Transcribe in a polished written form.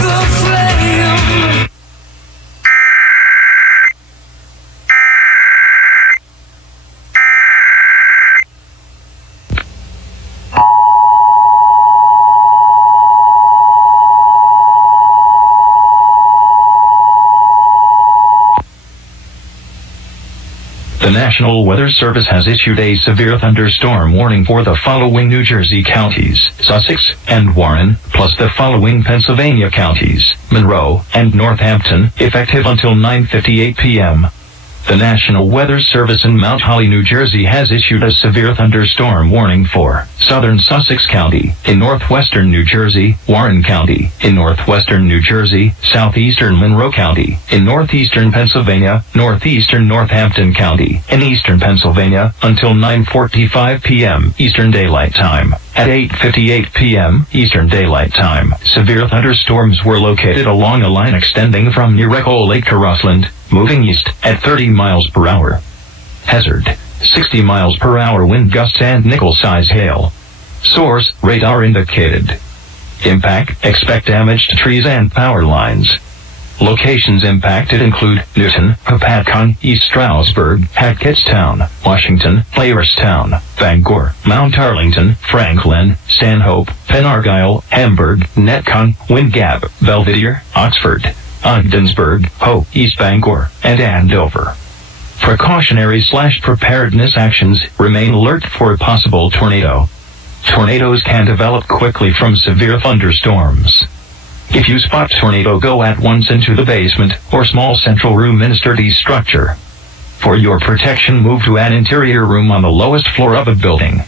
the flame. The National Weather Service has issued a severe thunderstorm warning for the following New Jersey counties, Sussex and Warren, plus the following Pennsylvania counties, Monroe and Northampton, effective until 9:58 p.m. The National Weather Service in Mount Holly, New Jersey has issued a severe thunderstorm warning for southern Sussex County, in northwestern New Jersey, Warren County, in northwestern New Jersey, southeastern Monroe County, in northeastern Pennsylvania, northeastern Northampton County, in eastern Pennsylvania, until 9:45 p.m. Eastern Daylight Time. At 8:58 p.m. Eastern Daylight Time, severe thunderstorms were located along a line extending from near Echo Lake to Rossland, moving east at 30 miles per hour. Hazard: 60 miles per hour wind gusts and nickel-size hail. Source: radar indicated. Impact: expect damage to trees and power lines. Locations impacted include Newton, Hopatcong, East Stroudsburg, Hackettstown, Washington, Blairstown, Bangor, Mount Arlington, Franklin, Stanhope, Penargyle, Hamburg, Netcong, Wind Gap, Belvidere, Oxford, Ogdensburg, Hope, East Bangor, and Andover. Precautionary/preparedness actions: remain alert for a possible tornado. Tornadoes can develop quickly from severe thunderstorms. If you spot tornado, go at once into the basement or small central room in a sturdy structure. For your protection, move to an interior room on the lowest floor of a building.